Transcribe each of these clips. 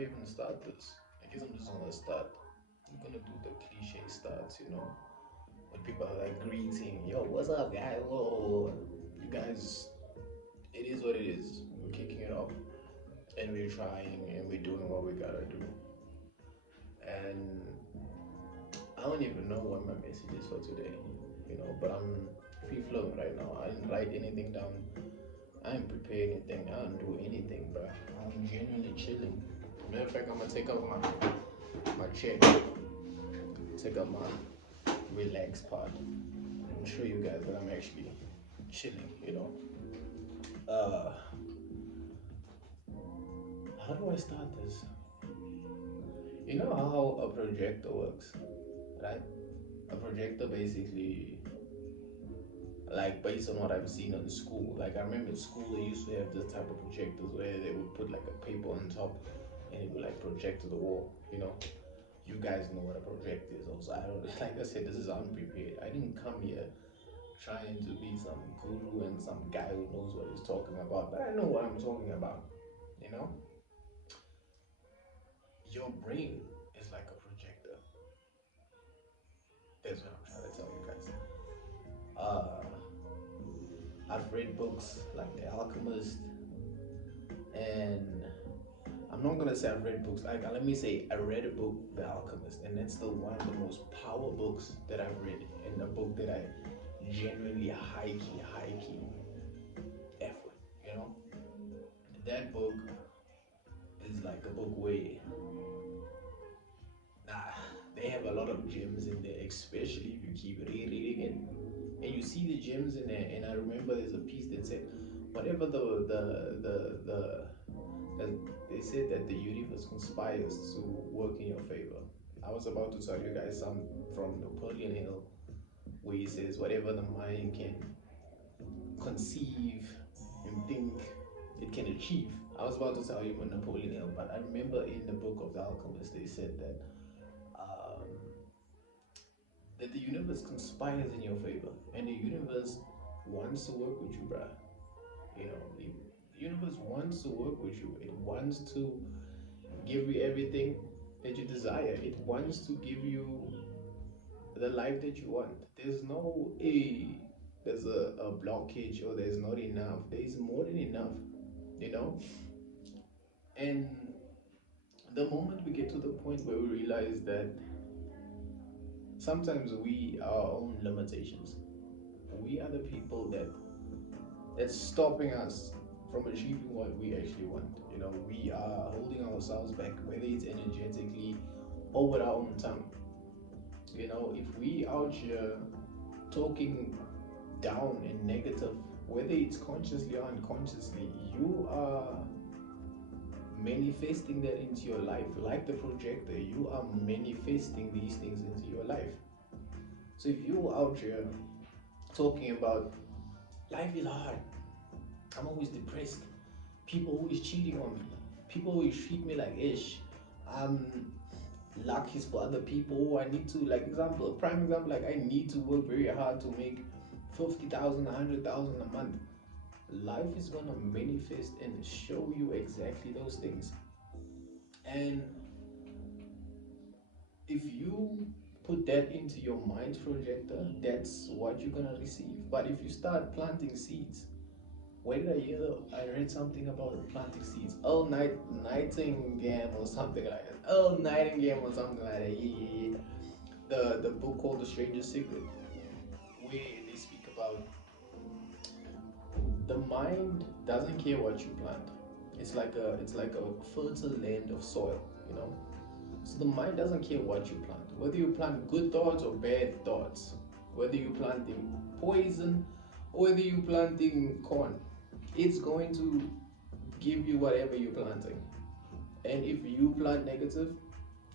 I even start this? I guess I'm just gonna start. I'm gonna do the cliche starts, when people are like greeting, yo, what's up, guys? Whoa, you guys, it is what it is. We're kicking it off, and we're trying, and we're doing what we gotta do. And I don't even know what my message is for today, but I'm free flowing right now. I didn't write anything down. I didn't prepare anything. I don't do anything, bro. I'm genuinely chilling. Matter of fact, I'm gonna take out my chair, take out my relaxed part, and show you guys that I'm actually chilling. Uh, how do I start this? You know how a projector works, right? A projector basically, like based on what I've seen in school. Like I remember in school they used to have this type of projectors where they would put like a paper on top and it would like project to the wall. You guys know what a projector is also. I don't like I said, this is unprepared. I didn't come here trying to be some guru and some guy who knows what he's talking about, but I know what I'm talking about, you know? Your brain is like a projector. That's what I'm trying to tell you guys. Uh I've read books like The Alchemist, and I'm not gonna say I've read books. Like let me say I read a book, The Alchemist, and that's still one of the most power books that I've read, and a book that I genuinely high key F with. That book is like a book where nah, they have a lot of gems in there, especially if you keep rereading it and you see the gems in there. And I remember there's a piece that said, whatever that they said that the universe conspires to work in your favor. I was about to tell you guys some from Napoleon Hill, where he says whatever the mind can conceive and think, it can achieve. I was about to tell you about Napoleon Hill, but I remember in the book of The Alchemist they said um, that the universe conspires in your favor, and the universe wants to work with you, bruh. The universe wants to work with you. It wants to give you everything that you desire. It wants to give you the life that you want. There's no there's a blockage or there's not enough. There's more than enough, you know? And the moment we get to the point where we realize that sometimes we are our own limitations. We are the people that's stopping us from achieving what we actually want. We are holding ourselves back, whether it's energetically or with our own tongue. If we out here talking down and negative, whether it's consciously or unconsciously, you are manifesting that into your life. Like the projector, you are manifesting these things into your life. So if you out here talking about life is hard, I'm always depressed, people always cheating on me, people always treat me like ish, luck is for other people, I need to, like example, prime example, like I need to work very hard to make 50,000, 100,000 a month. Life is gonna manifest and show you exactly those things. And if you put that into your mind projector, that's what you're gonna receive. But if you start planting seeds, where did I hear? I read something about planting seeds. Oh, Nightingale or something like that. Oh, Nightingale or something like that. Yeah. The book called The Stranger's Secret, where they speak about the mind doesn't care what you plant. It's like a fertile land of soil. So the mind doesn't care what you plant, whether you plant good thoughts or bad thoughts, whether you're planting poison or whether you're planting corn. It's going to give you whatever you're planting. And if you plant negative,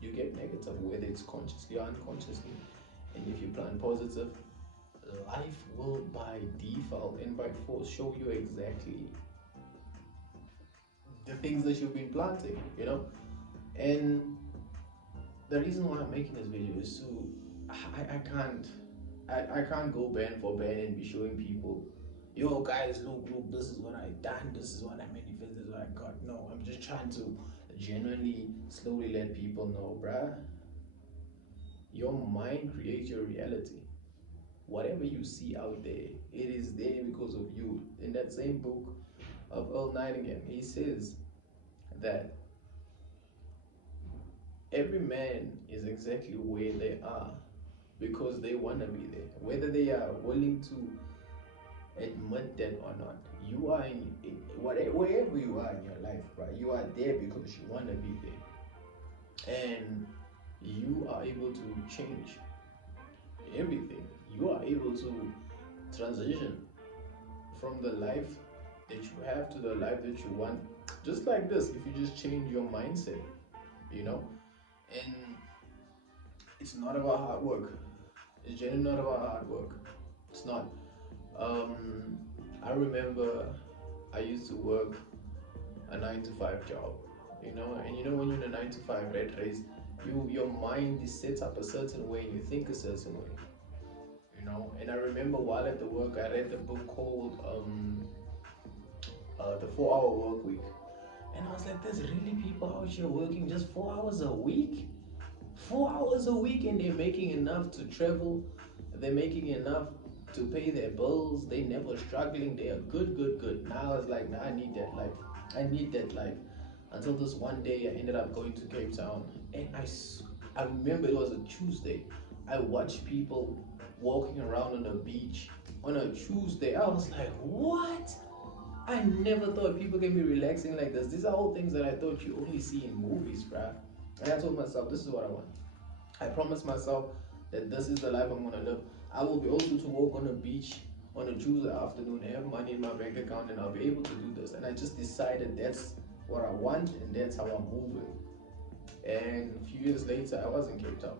you get negative, whether it's consciously or unconsciously. And if you plant positive, life will by default and by force show you exactly the things that you've been planting. And the reason why I'm making this video is I can't go band for band and be showing people, yo guys, look, this is what I done, this is what I manifested, this is what I got. No, I'm just trying to genuinely slowly let people know, bruh, your mind creates your reality. Whatever you see out there, it is there because of you. In that same book of Earl Nightingale, he says that every man is exactly where they are because they want to be there. Whether they are willing to admit that or not, you are in wherever you are in your life, right? You are there because you want to be there. And you are able to change everything. You are able to transition from the life that you have to the life that you want. Just like this, if you just change your mindset, you know? And it's not about hard work. It's generally not about hard work. It's not. Um, I remember I used to work a 9 to 5 job, and when you're in a 9 to 5 red race, your mind is set up a certain way and you think a certain way. And I remember while at the work, I read the book called The 4 Hour Work Week, and I was like, there's really people out here working just 4 hours a week, 4 hours a week, and they're making enough to travel, they're making enough to pay their bills, they never struggling, they are good, good, good. Now I was like, nah, I need that life. I need that life. Until this one day, I ended up going to Cape Town, and I remember it was a Tuesday. I watched people walking around on the beach on a Tuesday. I was like, what? I never thought people can be relaxing like this. These are all things that I thought you only see in movies, bruh. And I told myself, this is what I want. I promised myself that this is the life I'm gonna live. I will be able to walk on a beach on a Tuesday afternoon, have money in my bank account, and I'll be able to do this. And I just decided that's what I want, and that's how I'm moving. And a few years later, I was in Cape Town,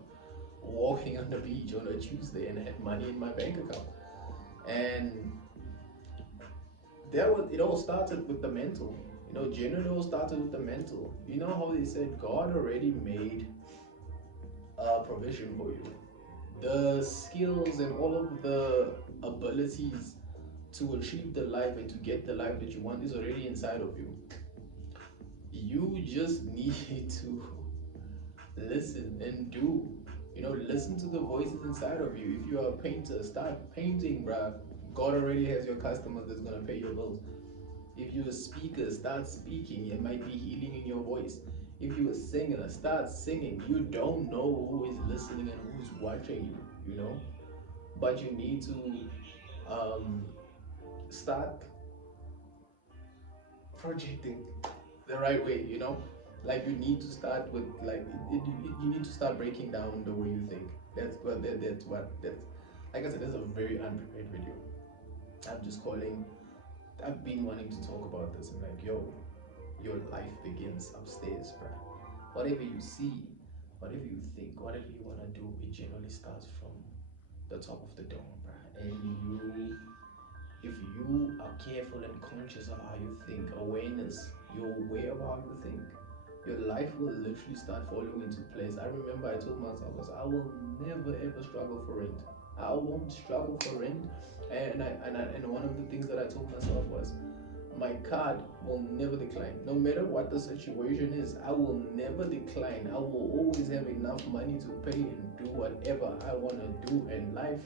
walking on the beach on a Tuesday, and I had money in my bank account. And it all started with the mental. Generally, it all started with the mental. You know how they said God already made a provision for you. The skills and all of the abilities to achieve the life and to get the life that you want is already inside of you. You just need to listen and do. Listen to the voices inside of you. If you are a painter, start painting, bruh. God already has your customers that's gonna pay your bills. If you're a speaker, start speaking. It might be healing in your voice. If you're a singer, start singing. You don't know who is listening and who's watching you, but you need to start projecting the right way. Like you need to start with you need to start breaking down the way you think. That's like I said, that's a very unprepared video. I've been wanting to talk about this. I'm like, yo, your life begins upstairs, bruh. Whatever you see, whatever you think, whatever you want to do, it generally starts from the top of the dome, bruh. And if you are careful and conscious of how you think, awareness, you're aware of how you think, your life will literally start falling into place. I remember I told myself, I will never ever struggle for rent. I won't struggle for rent. And one of the things that I told myself was, my card will never decline. No matter what the situation is, I will never decline. I will always have enough money to pay and do whatever I want to do. And life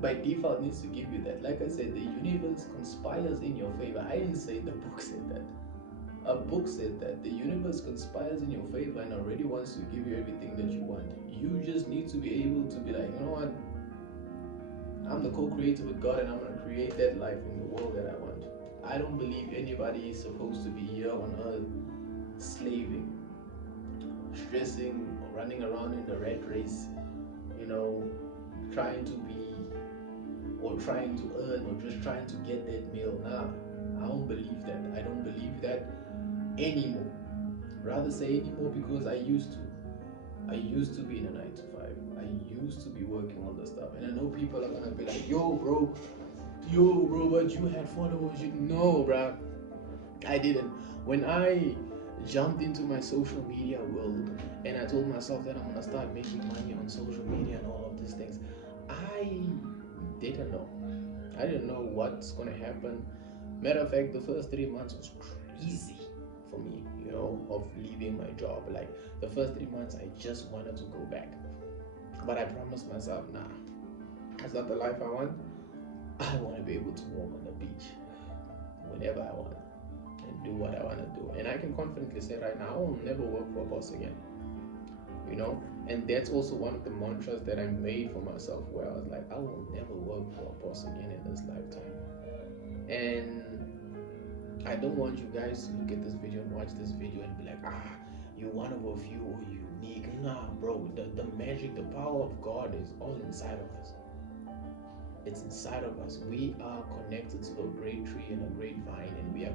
by default needs to give you that. Like I said, the universe conspires in your favor. I didn't say the book said that. A book said that the universe conspires in your favor and already wants to give you everything that you want. You just need to be able to be like, you know what? I'm the co-creator with God, and I'm going to create that life in the world that I want. I don't believe anybody is supposed to be here on earth slaving, stressing, running around in the rat race, trying to be, or trying to earn, or just trying to get that meal. Nah, I don't believe that. I don't believe that anymore. Rather say anymore, because I used to be in a 9 to 5. I used to be working on the stuff, and I know people are gonna be like, yo bro, but you had followers. No, bro, I didn't. When I jumped into my social media world and I told myself that I'm gonna start making money on social media and all of these things, I didn't know. I didn't know what's gonna happen. Matter of fact, the first 3 months was crazy for me, you know, of leaving my job. Like the first 3 months, I just wanted to go back, but I promised myself, nah, that's not the life I want. I want to be able to walk on the beach whenever I want and do what I want to do. And I can confidently say right now, I will never work for a boss again, you know. And that's also one of the mantras that I made for myself, where I was like, I will never work for a boss again in this lifetime. And I don't want you guys to look at this video and watch this video and be like, you're one of a few or unique. Nah, bro, the magic, the power of God is all inside of us. It's inside of us. We are connected to a great tree and a great vine, and we are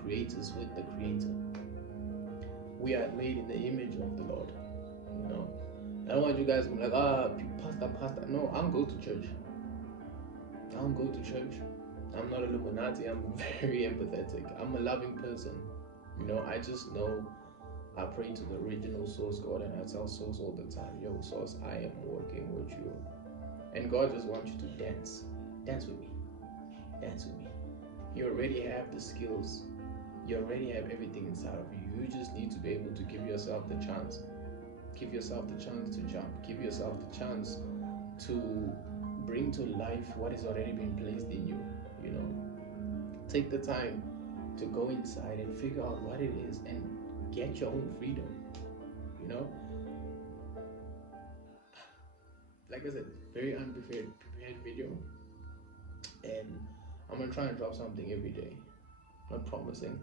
creators with the Creator. We are made in the image of the Lord. You know, I don't want you guys to be like, pastor. No, I don't go to church. I'm not Illuminati. I'm very empathetic. I'm a loving person. You know, I just know I pray to the original source, God, and I tell source all the time, yo, source, I am working with you. And God just wants you to dance. Dance with me. Dance with me. You already have the skills. You already have everything inside of you. You just need to be able to give yourself the chance. Give yourself the chance to jump. Give yourself the chance to bring to life what has already been placed in you. You know, take the time to go inside and figure out what it is and get your own freedom. You know, like I said, very unprepared video, and I'm gonna try and drop something every day. Not promising,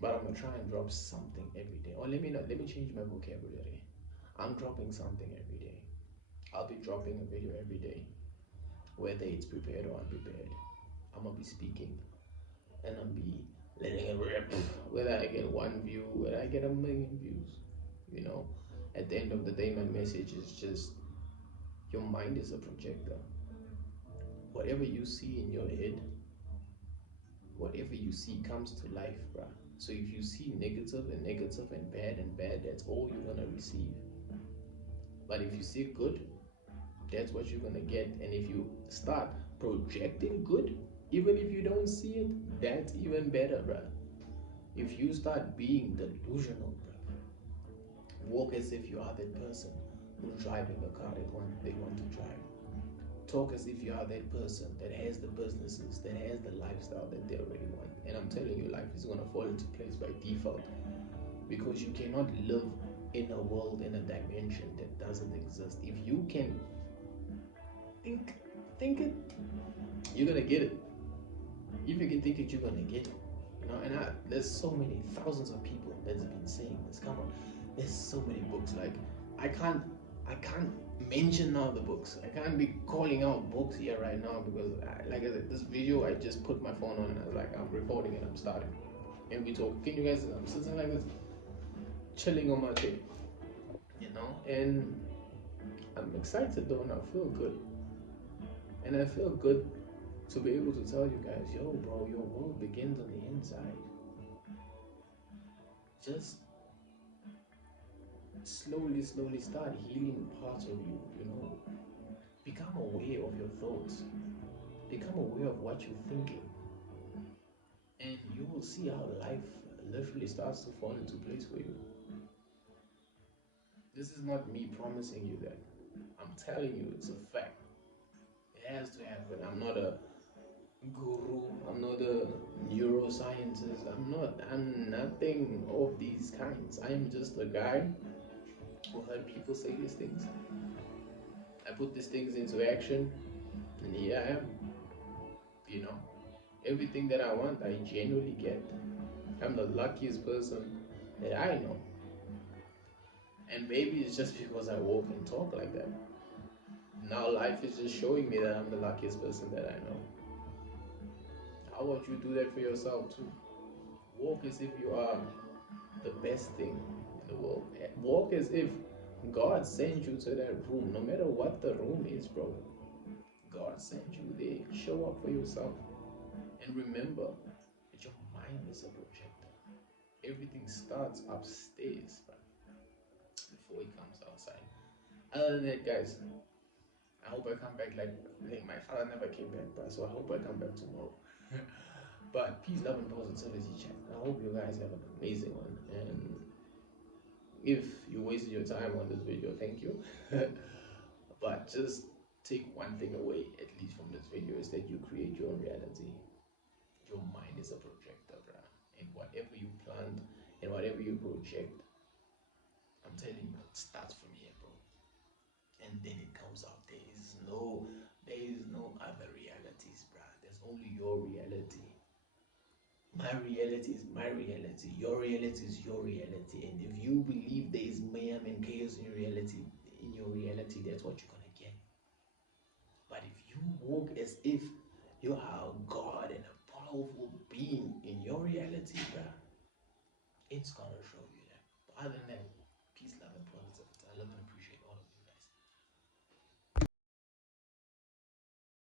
but I'm gonna try and drop something every day. Or let me change my vocabulary. I'm dropping something every day. I'll be dropping a video every day, whether it's prepared or unprepared. I'm gonna be speaking, and I'm be letting it rip. Whether I get 1 view, whether I get 1,000,000 views, you know. At the end of the day, my message is just, your mind is a projector. Whatever you see in your head, whatever you see comes to life, bruh. So if you see negative and bad, that's all you're gonna receive. But if you see good, that's what you're gonna get. And if you start projecting good, even if you don't see it, that's even better, bruh. If you start being delusional, bruh, walk as if you are that person who's driving the car they want to drive. Talk as if you are that person that has the businesses, that has the lifestyle that they already want. And I'm telling you, life is gonna fall into place by default, because you cannot live in a world, in a dimension that doesn't exist. If you can think it, you're gonna get it. If you can think it, you're gonna get it. You know, and there's so many thousands of people that's been saying this. Come on, there's so many books. Like I can't mention now the books. I can't be calling out books here right now because, like I said, this video I just put my phone on and I was like, I'm recording and I'm starting, and we talk. Can you guys? I'm sitting like this, chilling on my chair, you know, and I'm excited though, and I feel good, and I feel good to be able to tell you guys, yo, bro, your world begins on the inside. Just slowly start healing parts of you, you know. Become aware of your thoughts. Become aware of what you're thinking. And you will see how life literally starts to fall into place for you. This is not me promising you that. I'm telling you, it's a fact. It has to happen. I'm not a guru, I'm not a neuroscientist, I'm nothing of these kinds. I am just a guy who heard people say these things. I put these things into action, and here I am. You know, everything that I want, I genuinely get. I'm the luckiest person that I know. And maybe it's just because I walk and talk like that. Now life is just showing me that I'm the luckiest person that I know. How about you do that for yourself too? Walk as if you are the best thing in the world. Walk as if God sent you to that room, no matter what the room is, bro. God sent you there. Show up for yourself. And remember that your mind is a projector. Everything starts upstairs, bro, before it comes outside. Other than that, guys, I hope I come back like my father never came back, bro. So I hope I come back tomorrow. But peace, love, and positivity, chat. I hope you guys have an amazing one. And if you wasted your time on this video, thank you. But just take one thing away, at least from this video, is that you create your own reality. Your mind is a projector, bruh. And whatever you plant and whatever you project, I'm telling you, it starts from here, bro. And then it comes out. There is no other realities, bruh. There's only your reality. My reality is my reality. Your reality is your reality. And if you believe there is mayhem and chaos in your reality, that's what you're gonna get. But if you walk as if you are a God and a powerful being in your reality, bruh, it's gonna show you that. But other than that,